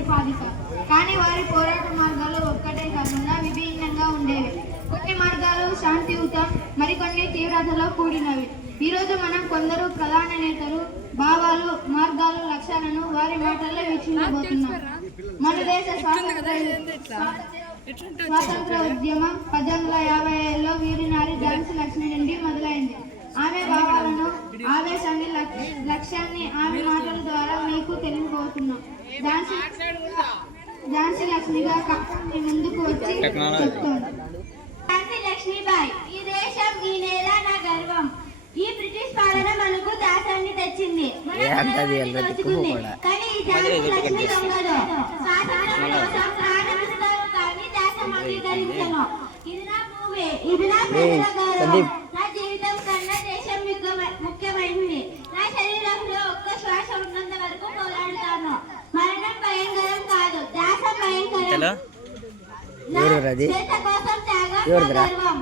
ప్రతిపాదిక. కానీ వారి పోరాట మార్గాలు ఒక్కటే కాకుండా విభిన్నంగా ఉండేవి. కొన్ని మార్గాలు శాంతియుతం, మరికొన్ని తీవ్రతలో కూడినవి. ఈరోజు మనం కొందరు ప్రధాన నేతలు భావాలు, మార్గాలు, లక్ష్యాలను వారి మాటల్లో వీక్షించబోతున్నాం. మన దేశ స్వాతంత్ర ఉద్యమం 1857లో వీరినారి ఝాన్సీ లక్ష్మి నుండి మొదలైంది. ఆమె భావాలను, ఆవేశాన్ని, లక్ష్యాన్ని ఆమె మాటల ద్వారా మీకు తెలియబోతున్నాం. ఝాన్సీ లక్ష్మిగా మీ ముందుకు వచ్చి చెప్తోంది. ఝాన్సీ లక్ష్మీబాయి, ఈ దేశం, ఈ నేల నా గర్వం. ఈ బ్రిటిష్ పాలన మనకు దాసాన్ని తెచ్చింది, కానీ ఈ ఝాన్సీ లక్ష్మి దొంగదు. స్వాతంత్రం కోసం ప్రాణమిస్తాను కానీ దాసం అంగీకరించను. ఇది నా భూమి, ఇది నా ప్రజల గౌరవం. నా జీవితం కన్నా దేశం ముఖ్యమైనది. నా శరీరంలో ఒక్క శ్వాస ఉన్నంత వరకు పోరాడుతాను. మరణం భయంకరం కాదు, దాసం భయంకరం. దేశ కోసం త్యాగం నా గర్వం.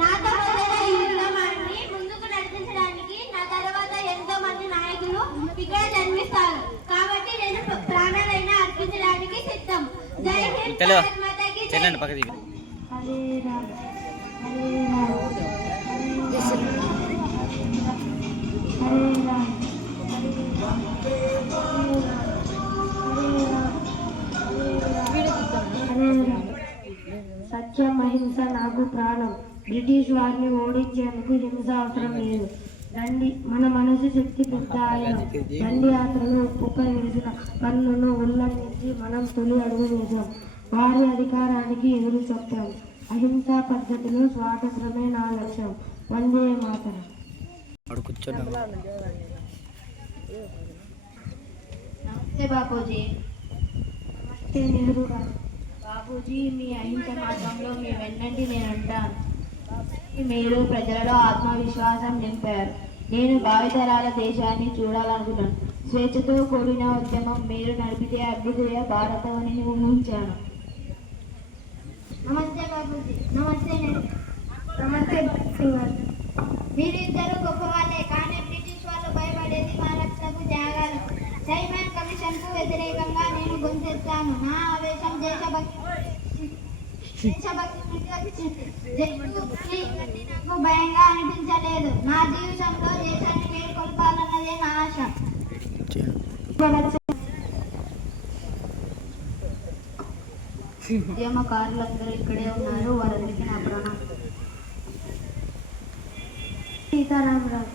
నాతో మొదలైన ఈ ఉద్యమాన్ని ముందుకు నడిపించడానికి నా తర్వాత ఎంతో మంది నాయకులు ఇక్కడ జన్మిస్తారు. కాబట్టి నేను ప్రాణాలైనా అర్పించడానికి సిద్ధం. జై హింద్, భారత్ మాతాకి జై. హరే రామ్, హరే రామ్, హరే రామ్, సత్యం, అహింస నాకు ప్రాణం. బ్రిటిష్ వారిని ఓడించేందుకు హింస అవసరం లేదు. మన మనసు శక్తి పెద్ద ఆయుధం. దండి యాత్రలో ఉప్పుపై వేసిన పన్నును ఉల్లంఘించి మనం తొలి అడుగు వేశాం. వారి అధికారానికి ఎదురు చెప్పాం. అహింసా పద్ధతిలో స్వాతంత్రమే నా లక్ష్యం. వందే మాతరం. నమస్తే బాపూజీ. నమస్తే నెహ్రూ గారు. బాపూజీ, మీ అహింస మార్గంలో మీ వెన్నంటి నేనుంటాను. మీరు ప్రజలలో ఆత్మవిశ్వాసం నింపారు. నేను భావితరాల దేశాన్ని చూడాలనుకున్నాను. స్వేచ్ఛతో కూడిన ఉద్యమం మీరు నడిపితే అభ్యుదయ భారతమని ఊహించాను. నమస్తే బాపూజీ. నమస్తే నమస్తే మీరిద్దరు గొప్పవాళ్ళే, కానీ బ్రిటిష్ వాళ్ళు భయపడేది మా రక్తపు త్యాగాలు. సైమన్ కమిషన్ కు వ్యతిరేకంగా నేను గొంతెత్తాను. నా ఆవేశం దేశభక్తి నాకు భయంగా అనిపించలేదు. నా జీవితంలో దేశాన్ని మేల్కొల్పాలన్నదే నా ఆశ. ఉద్యమకారులందరూ ఇక్కడే ఉన్నారు. వారందరికీ నా ప్రణామం. సీతారామరాజు.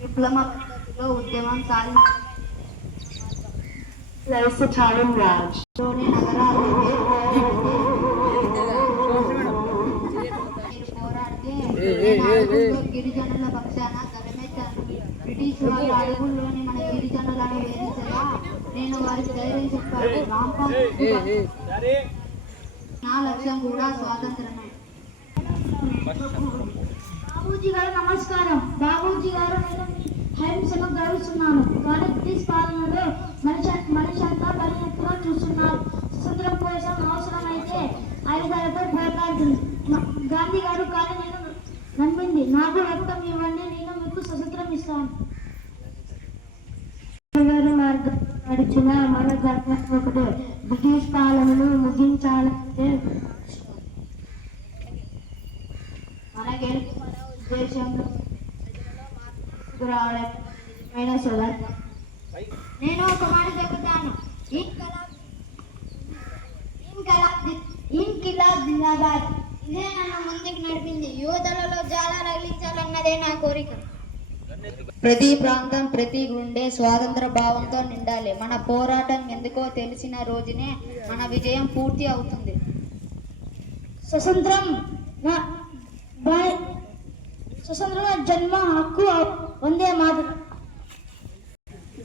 విప్లవ పద్ధతిలో ఉద్యమం సాధించిన గిరిజనుల పక్షాన గలమెత్తాను. బ్రిటిష్ వారి అడుగుల్లోని మన గిరిజనులను వేధించగా నేను వారికి ధైర్యం చెప్పాను. నా లక్ష్యం కూడా స్వాతంత్రమే. బాబూజీ గారు నమస్కారం. బాబూజీ గారు, నేను అహింసను గౌరవిస్తున్నాను, కానీ బ్రిటిష్ పాలనలో మనిషి అంతా పరిణతిలో చూస్తున్నారు. స్వతంత్రం కోసం అవసరమైతే ఆయుధాలతో పోరాడుతుంది. గాంధీ గారు, కానీ నేను నమ్మింది. నాకు రక్తం ఇవ్వండి, నేను మీకు స్వతంత్రం ఇస్తాను. మార్గం నడిచిన మన గర్వం ఒకటే, బ్రిటిష్ పాలనను ముగించాలంటే మన గెలుపు మన ఉద్దేశంలో రావడమైన స్వతంత్రం. నేను ఒక మాట చెబుతాను, ఇన్కిలాబ్ జిందాబాద్. ఇదే నన్ను ముందుకు నడిపింది. యువతలలో జాలా రగిలించాలన్నదే నా కోరిక. ప్రతి ప్రాంతం, ప్రతి గుండె స్వాతంత్ర భావంతో నిండాలి. మన పోరాటం ఎందుకో తెలిసిన రోజునే మన విజయం పూర్తి అవుతుంది. స్వతంత్రం జన్మ హక్కు. వందే మాతరం.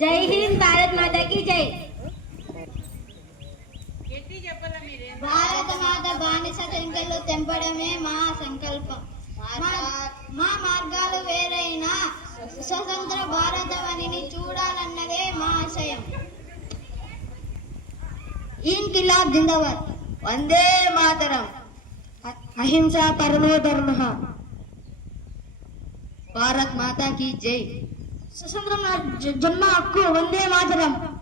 జై హింద్, భారత్ మాతాకి జై. భారత మాత బానిస సంఖ్యలు తెంపడమే మా సంకల్పం. మా మార్గాలు వేరైనా స్వతంత్ర భారతవనిని చూడాలన్నదే మా ఆశయం. ఇన్కిలాబ్ జిందాబాద్. వందే మాతరం. అహింసా పరమో ధర్మః. భారత్ మాతా కీ జై. స్వతంత్రం నా జన్మ హక్కు. వందే మాతరం.